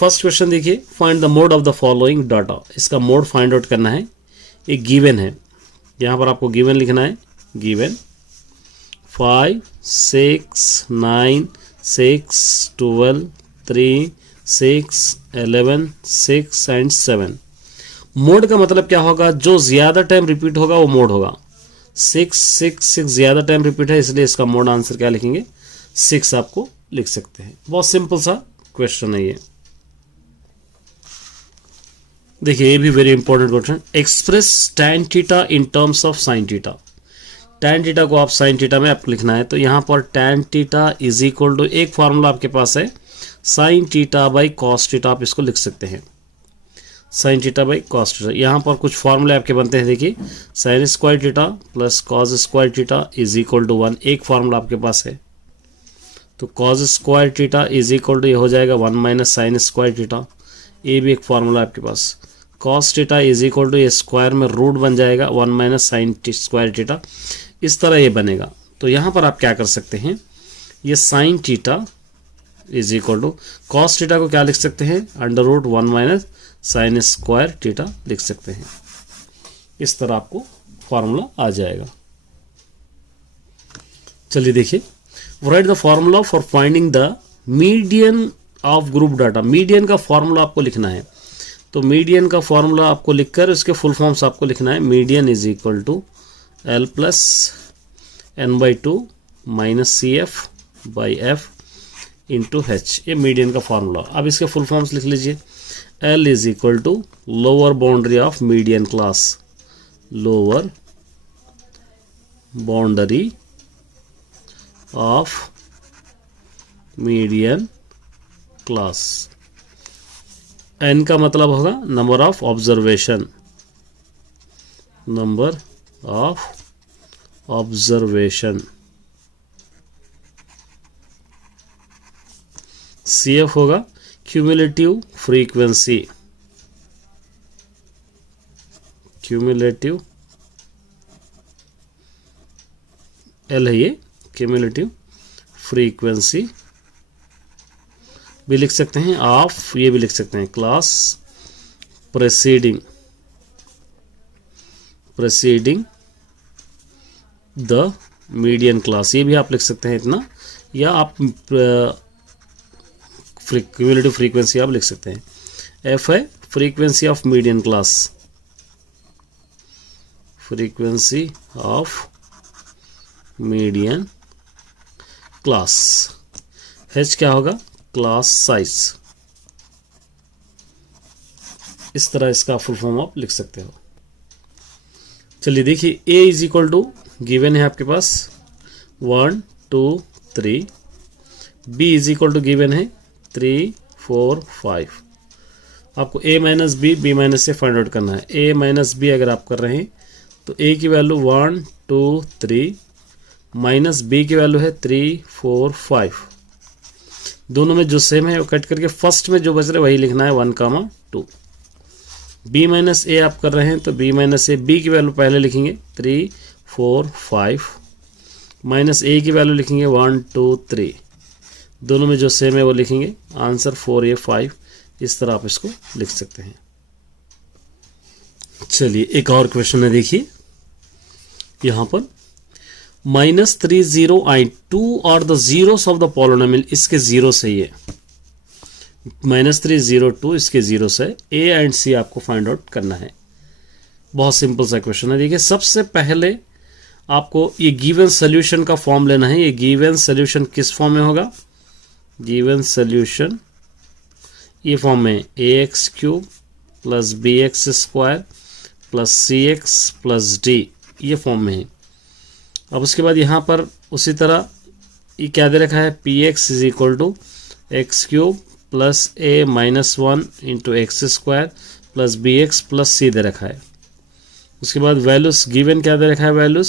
First question देखिए, find the mode of the following data. इसका mode find out करना है। एक गिवन है, यहाँ पर आपको गिवन लिखना है। Given 5 6 9 6 12 3 6 11 6 and 7। मोड का मतलब क्या होगा, जो ज़्यादा टाइम रिपीट होगा वो मोड होगा। 6 6 6 ज़्यादा टाइम रिपीट है, इसलिए इसका मोड आंसर क्या लिखेंगे, 6 आपको लिख सकते हैं। बहुत सिंपल सा क्वेश्चन है ये। देखिए ये भी very important question. Express tan theta in terms of sin theta. tan theta को आप sin थीटा में आपको लिखना है। तो यहाँ पर tan theta is equal to, एक फार्मूला आपके पास है sin theta by cos theta, आप इसको लिख सकते हैं sin theta by cos theta. यहाँ पर कुछ फार्मूले आपके बनते हैं। देखिए sin square theta plus cos square theta is equal to 1, एक फार्मूला आपके पास है। तो cos square theta is equal to ये हो जाएगा 1 माइनस साइन स्क्वायर थीटा, ये भी एक फार्मूला आपके पास। Cos theta is equal to ये स्क्वायर में रूट बन जाएगा 1 माइनस साइन स्क्वायर थीटा, इस तरह ये बनेगा। तो यहाँ पर आप क्या कर सकते हैं, ये sine theta is equal to cos theta को क्या लिख सकते हैं, under root 1 minus sine square theta लिख सकते हैं। इस तरह आपको फार्मूला आ जाएगा। चलिए देखिए, right the formula for finding the median of group data. Median का फार्मूला आपको लिखना है। तो मीडियन का फार्मूला आपको लिखकर उसके फुल फॉर्म्स आपको लिखना है। Median is equal to L plus n/2 minus CF/F into H, ये मीडियन का फार्मूला। अब इसके फुल फॉर्म्स लिख लीजिए। L is equal to lower boundary of median class, lower boundary of median class. n का मतलब होगा number of observation, number of observation. CF होगा क्यूमुलेटिव फ्रीक्वेंसी, क्यूमुलेटिव L है ये, क्यूमुलेटिव फ्रीक्वेंसी भी लिख सकते हैं ऑफ, ये भी लिख सकते हैं क्लास प्रेसीडिंग द मीडियन क्लास, ये भी आप लिख सकते हैं इतना, या आप क्यूमुलेटिव फ्रीक्वेंसी आप लिख सकते हैं। F है frequency of median class, frequency of median class. H क्या होगा, क्लास साइज। इस तरह इसका फुल फॉर्म आप लिख सकते हो। चलिए देखिए, A is equal to given है आपके पास 1 2 3, B is equal to given है 3 4 5। आपको A माइनस B माइनस से फाइंड आउट करना है। A माइनस B अगर आप कर रहे हैं तो A की वैल्यू 1 2 3 माइनस B की वैल्यू है 3 4 5। दोनों में जो सेम है वो कट करके फर्स्ट में जो बच रहा है वही लिखना है 1 2। B माइनस A आप कर रहे हैं तो B माइनस A, B की वैल्यू पहले लिखेंगे 3 4 5 माइनस A की वैल्यू लिखेंगे 1 2 3। दोनों में जो सेम है वो लिखेंगे, आंसर 4A 5। इस तरह आप इसको लिख सकते हैं। चलिए एक और क्वेश्चन है, देखिए यहाँ पर -3 0 and 2 are the zeros of the polynomial. इसके जीरो से ही है, -3 0 2 इसके जीरो से A एंड C आपको फाइंड आउट करना है। बहुत सिंपल सा क्वेश्चन है। देखिए सबसे पहले आपको ये गिवन सोल्यूशन का फॉर्म लेना है। ये गिवन सोल्यूशन किस फॉर्म में होगा, गिवन सोल्यूशन ये फॉर्म में ax³ plus bx² plus cx plus d, ये फॉर्म में है। अब उसके बाद यहाँ पर उसी तरह ये क्या दे रखा है, px is equal to x³ plus a minus 1 into x² plus bx plus c दे रखा है। उसके बाद वैल्यूज गिवन क्या दे रखा है, वैल्यूज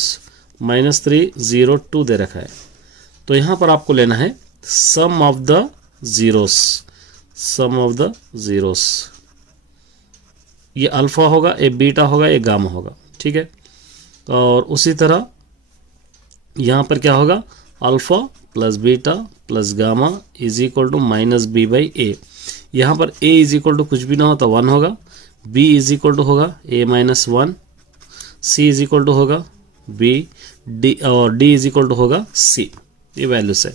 -3 0 2 दे रखा है। तो यहाँ पर आपको लेना है sum of the zeros, sum of the zeros. ये अल्फा होगा, ये बीटा होगा, ये गामा होगा, ठीक है। और उसी तरह यहाँ पर क्या होगा, alpha plus beta plus gamma is equal to -b/a। यहाँ पर a इज इक्वल टू कुछ भी ना हो तो 1 होगा, b इज इक्वल टू होगा a minus 1, c is equal to होगा b, d और d इज इक्वल टू होगा c। ये वैल्यूज है।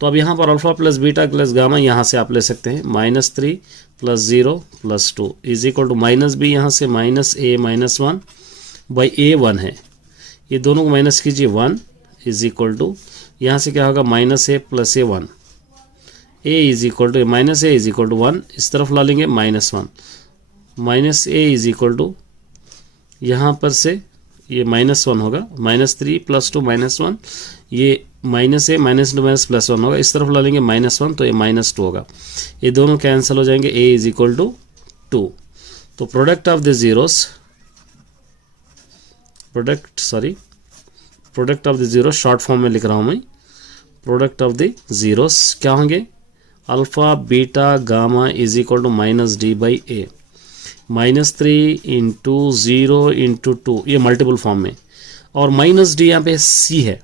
तो अब यहाँ पर alpha plus beta plus gamma यहाँ से आप ले सकते हैं -3 + 0 + 2 इज इक्वल टू -b, यहाँ से -a माइनस 1 बाई a 1 है, ये दोनों को माइनस कीजिए 1 इज इक्वल टू यहाँ से क्या होगा -a + a1, a is equal to -a is equal to 1, इस तरफ ला लेंगे -1 -a इज इक्वल टू यहाँ पर से ये -1 होगा, -3 + 2 -1, ये -a -2 +1 होगा, इस तरफ ला लेंगे -1 तो ये -2 होगा, ये दोनों कैंसिल हो जाएंगे, a इज इक्वल टू 2। तो product of the zeros, product of the zero short form में लिख रहा हूँ मैं, प्रोडक्ट ऑफ द जीरोस क्या होंगे, alpha beta gamma is equal to -d/a, -3 × 0 × 2, ये मल्टीपल फॉर्म में, और -d यहाँ पे c है,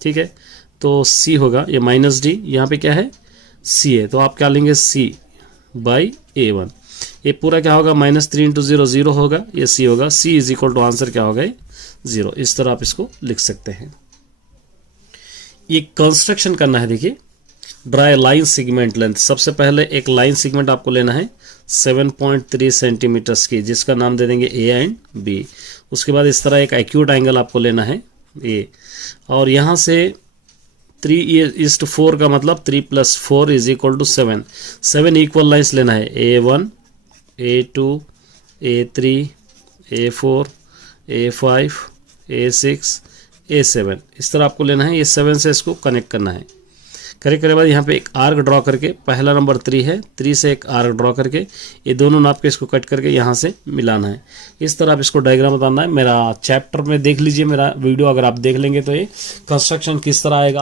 ठीक है, तो c होगा, ये -d यहाँ पे क्या है c है, तो आप क्या लेंगे c/a1, ये पूरा क्या होगा -3 × 0 0 होगा, ये c होगा, c is equal to answer क्या होगा 0। इस तरह आप इसको लिख सकते हैं। ये कंस्ट्रक्शन करना है, देखिए ड्राई लाइन सेगमेंट लेंथ, सबसे पहले एक लाइन सेगमेंट आपको लेना है 7.3 सेंटीमीटर्स की, जिसका नाम दे देंगे a एंड b। उसके बाद इस तरह एक एक्यूट एंगल आपको लेना है a, और यहाँ से 3:4 का मतलब 3 + 4 is equal to 7, 7 equal lines लेना है, a1 a2 a3 a4 a5 a6 a7, इस तरह आपको लेना है, ये 7 से इसको कनेक्ट करना है। कनेक्ट करने के बाद यहाँ पे एक आर्क ड्रॉ करके, पहला नंबर 3 है, 3 से एक आर्क ड्रॉ करके ये दोनों नाप के इसको कट करके यहाँ से मिलाना है। इस तरह आप इसको डायग्राम बताना है। मेरा चैप्टर में देख लीजिए, मेरा वीडियो अगर आप देख लेंगे तो ये कंस्ट्रक्शन किस तरह आएगा।